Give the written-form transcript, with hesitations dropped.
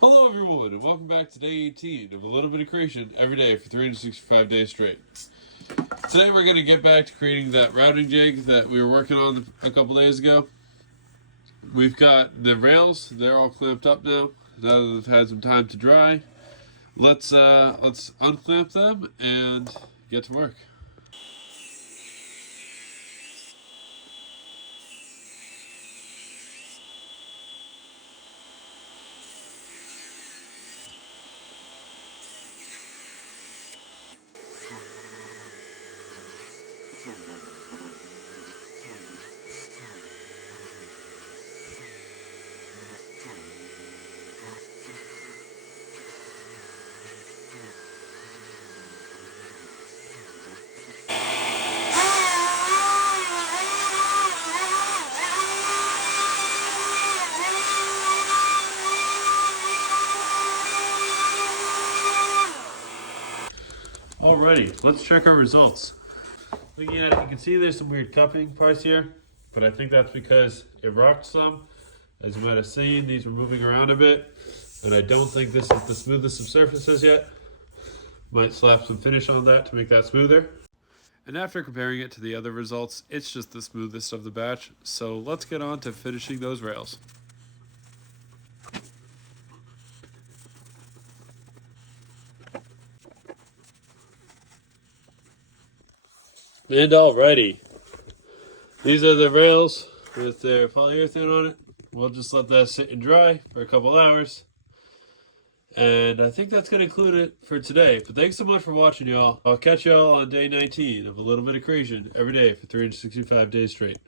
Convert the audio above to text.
Hello everyone and welcome back to day 18 of a little bit of creation every day for 365 days straight. Today we're going to get back to creating that routing jig that we were working on a couple days ago. We've got the rails, they're all clamped up now that they've had some time to dry. Let's unclamp them and get to work. Alrighty, let's check our results. Looking at it, you can see there's some weird cupping parts here, but I think that's because it rocked some. As you might have seen, these were moving around a bit, and I don't think this is the smoothest of surfaces yet. Might slap some finish on that to make that smoother. And after comparing it to the other results, it's just the smoothest of the batch, so let's get on to finishing those rails. And alrighty, these are the rails with their polyurethane on it. We'll just let that sit and dry for a couple hours. And I think that's going to conclude it for today. But thanks so much for watching, y'all. I'll catch y'all on day 19 of a little bit of creation every day for 365 days straight.